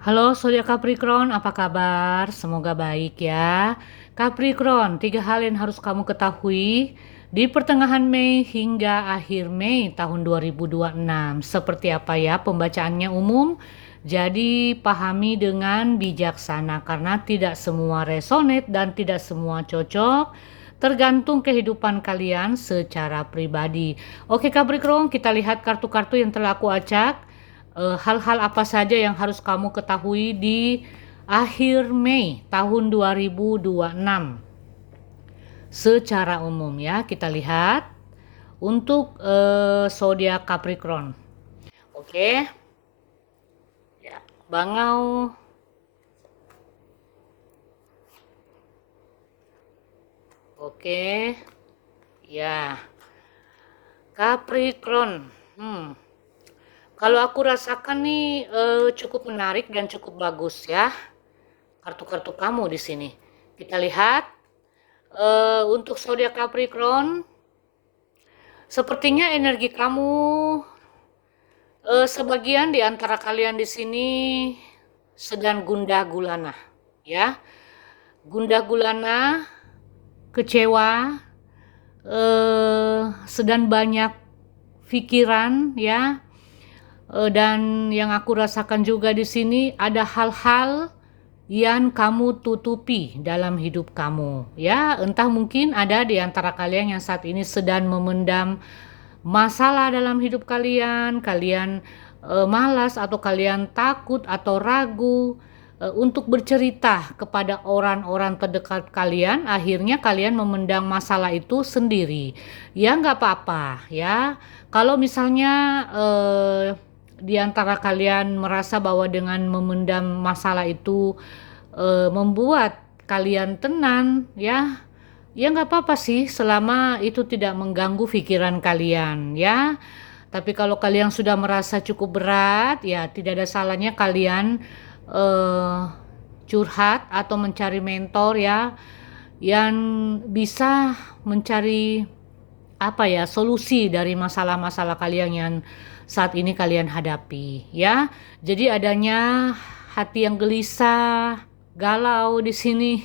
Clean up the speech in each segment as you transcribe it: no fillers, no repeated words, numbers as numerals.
Halo zodiak Capricorn, apa kabar? Semoga baik ya. Capricorn, 3 hal yang harus kamu ketahui di pertengahan Mei hingga akhir Mei tahun 2026. Seperti apa ya pembacaannya umum? Jadi pahami dengan bijaksana karena tidak semua resonate dan tidak semua cocok. Tergantung kehidupan kalian secara pribadi. Oke Capricorn, kita lihat kartu-kartu yang telah aku acak. Hal-hal apa saja yang harus kamu ketahui di akhir Mei tahun 2026 secara umum ya. Kita lihat untuk zodiak Capricorn. Oke, ya, Bangau. Oke, ya, Capricorn. Kalau aku rasakan nih cukup menarik dan cukup bagus ya kartu-kartu kamu di sini. Kita lihat untuk zodiak Capricorn, sepertinya energi kamu, sebagian di antara kalian di sini sedang gundah gulana, ya, gundah gulana, kecewa, sedang banyak pikiran, ya, dan yang aku rasakan juga di sini ada hal-hal yang kamu tutupi dalam hidup kamu, ya. Entah mungkin ada di antara kalian yang saat ini sedang memendam masalah dalam hidup kalian, kalian malas atau kalian takut atau ragu untuk bercerita kepada orang-orang terdekat kalian, akhirnya kalian memendam masalah itu sendiri. Ya nggak apa-apa ya. Kalau misalnya di antara kalian merasa bahwa dengan memendam masalah itu membuat kalian tenang, ya, ya nggak apa-apa sih selama itu tidak mengganggu pikiran kalian, ya. Tapi kalau kalian sudah merasa cukup berat, ya tidak ada salahnya kalian eh, curhat atau mencari mentor ya, yang bisa mencari apa ya solusi dari masalah-masalah kalian yang saat ini kalian hadapi ya. Jadi adanya hati yang gelisah, galau di sini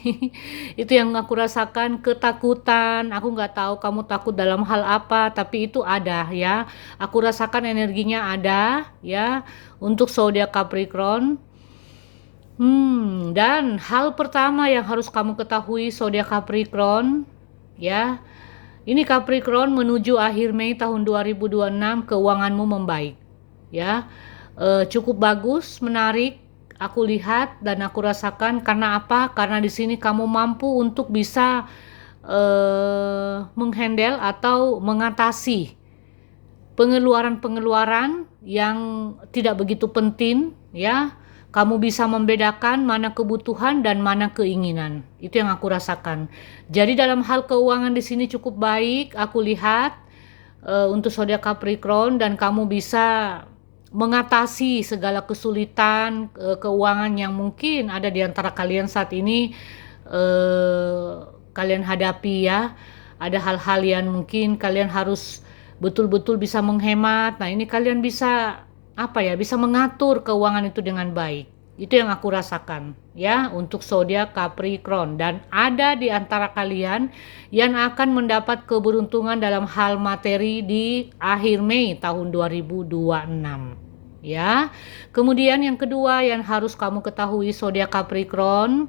itu yang aku rasakan, ketakutan. Aku nggak tahu kamu takut dalam hal apa, tapi itu ada ya. Aku rasakan energinya ada ya untuk zodiak Capricorn. Dan hal pertama yang harus kamu ketahui zodiak Capricorn ya, ini Capricorn menuju akhir Mei tahun 2026 keuanganmu membaik. Ya. Cukup bagus, menarik aku lihat dan aku rasakan. Karena apa? Karena di sini kamu mampu untuk bisa menghandle atau mengatasi pengeluaran-pengeluaran yang tidak begitu penting ya. Kamu bisa membedakan mana kebutuhan dan mana keinginan. Itu yang aku rasakan. Jadi dalam hal keuangan di sini cukup baik aku lihat untuk zodiak Capricorn, dan kamu bisa mengatasi segala kesulitan keuangan yang mungkin ada di antara kalian saat ini kalian hadapi ya. Ada hal-hal yang mungkin kalian harus betul-betul bisa menghemat. Nah, ini kalian bisa apa ya? Bisa mengatur keuangan itu dengan baik. Itu yang aku rasakan ya untuk zodiak Capricorn, dan ada di antara kalian yang akan mendapat keberuntungan dalam hal materi di akhir Mei tahun 2026 ya. Kemudian yang kedua yang harus kamu ketahui zodiak Capricorn,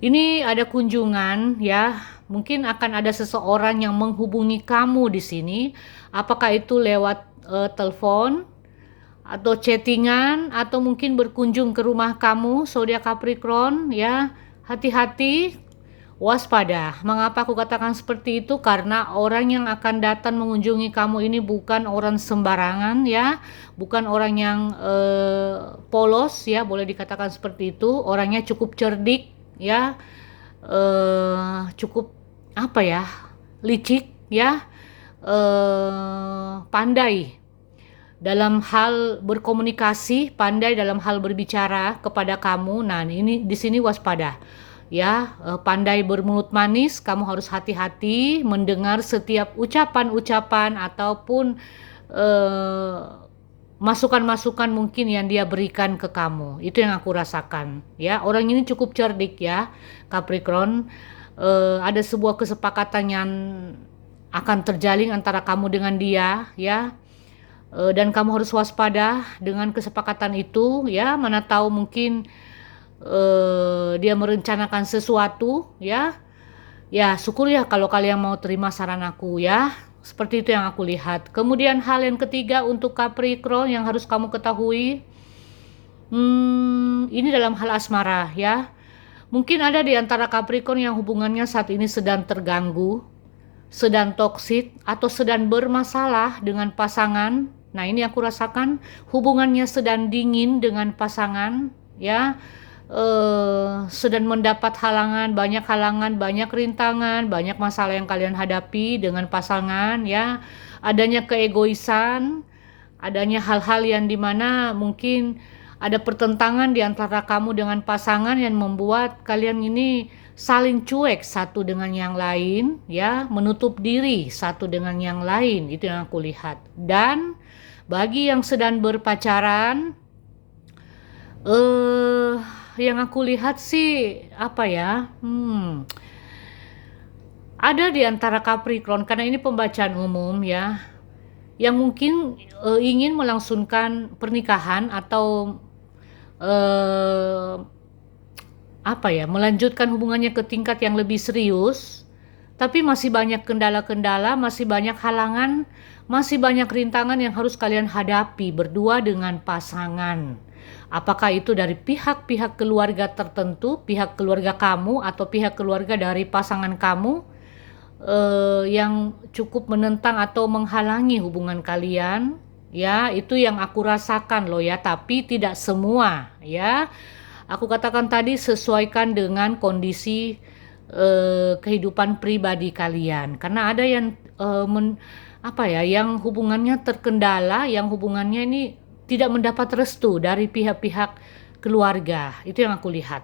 ini ada kunjungan ya. Mungkin akan ada seseorang yang menghubungi kamu di sini. Apakah itu lewat telepon atau chattingan atau mungkin berkunjung ke rumah kamu zodiak Capricorn ya. Hati-hati, waspada. Mengapa aku katakan seperti itu? Karena orang yang akan datang mengunjungi kamu ini bukan orang sembarangan ya, bukan orang yang polos ya, boleh dikatakan seperti itu. Orangnya cukup cerdik ya, cukup apa ya, licik ya, pandai dalam hal berkomunikasi, pandai dalam hal berbicara kepada kamu. Nah, ini di sini waspada. Ya, pandai bermulut manis, kamu harus hati-hati mendengar setiap ucapan-ucapan ataupun masukan-masukan mungkin yang dia berikan ke kamu. Itu yang aku rasakan, ya. Orang ini cukup cerdik, ya, Capricorn. Ada sebuah kesepakatan yang akan terjalin antara kamu dengan dia, ya. Dan kamu harus waspada dengan kesepakatan itu, ya. Mana tahu mungkin dia merencanakan sesuatu, ya. Ya, syukur ya kalau kalian mau terima saran aku, ya. Seperti itu yang aku lihat. Kemudian hal yang ketiga untuk Capricorn yang harus kamu ketahui, ini dalam hal asmara, ya. Mungkin ada di antara Capricorn yang hubungannya saat ini sedang terganggu, sedang toksik, atau sedang bermasalah dengan pasangan. Nah, ini aku rasakan hubungannya sedang dingin dengan pasangan, ya. Sedang mendapat halangan, banyak rintangan, banyak masalah yang kalian hadapi dengan pasangan, ya. Adanya keegoisan, adanya hal-hal yang dimana mungkin ada pertentangan di antara kamu dengan pasangan yang membuat kalian ini saling cuek satu dengan yang lain, ya, menutup diri satu dengan yang lain. Itu yang aku lihat. Dan bagi yang sedang berpacaran, yang aku lihat sih apa ya, ada di antara Capricorn, karena ini pembacaan umum, ya, yang mungkin ingin melangsungkan pernikahan atau melanjutkan hubungannya ke tingkat yang lebih serius, tapi masih banyak kendala-kendala, masih banyak halangan, masih banyak rintangan yang harus kalian hadapi berdua dengan pasangan. Apakah itu dari pihak-pihak keluarga tertentu, pihak keluarga kamu atau pihak keluarga dari pasangan kamu yang cukup menentang atau menghalangi hubungan kalian, ya. Itu yang aku rasakan loh, ya, tapi tidak semua, ya. Aku katakan tadi sesuaikan dengan kondisi kehidupan pribadi kalian, karena ada yang yang hubungannya terkendala, yang hubungannya ini tidak mendapat restu dari pihak-pihak keluarga. Itu yang aku lihat,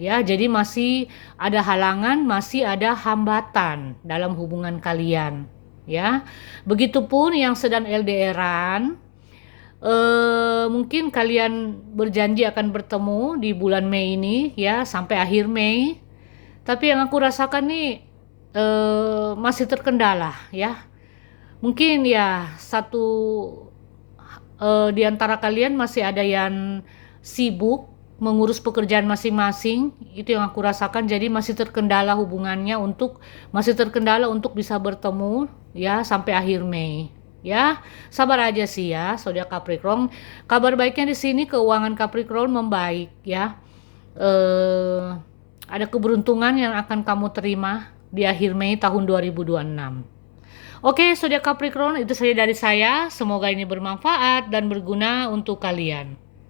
ya. Jadi masih ada halangan, masih ada hambatan dalam hubungan kalian, ya. Begitupun yang sedang LDRan, mungkin kalian berjanji akan bertemu di bulan Mei ini, ya, sampai akhir Mei. Tapi yang aku rasakan nih masih terkendala, ya. Mungkin ya satu di antara kalian masih ada yang sibuk mengurus pekerjaan masing-masing. Itu yang aku rasakan. Jadi masih terkendala hubungannya masih terkendala untuk bisa bertemu, ya, sampai akhir Mei. Ya, sabar aja sih, ya, zodiak Capricorn. Kabar baiknya di sini keuangan Capricorn membaik, ya. Ada keberuntungan yang akan kamu terima di akhir Mei tahun 2026. Oke, zodiak Capricorn, itu saja dari saya. Semoga ini bermanfaat dan berguna untuk kalian.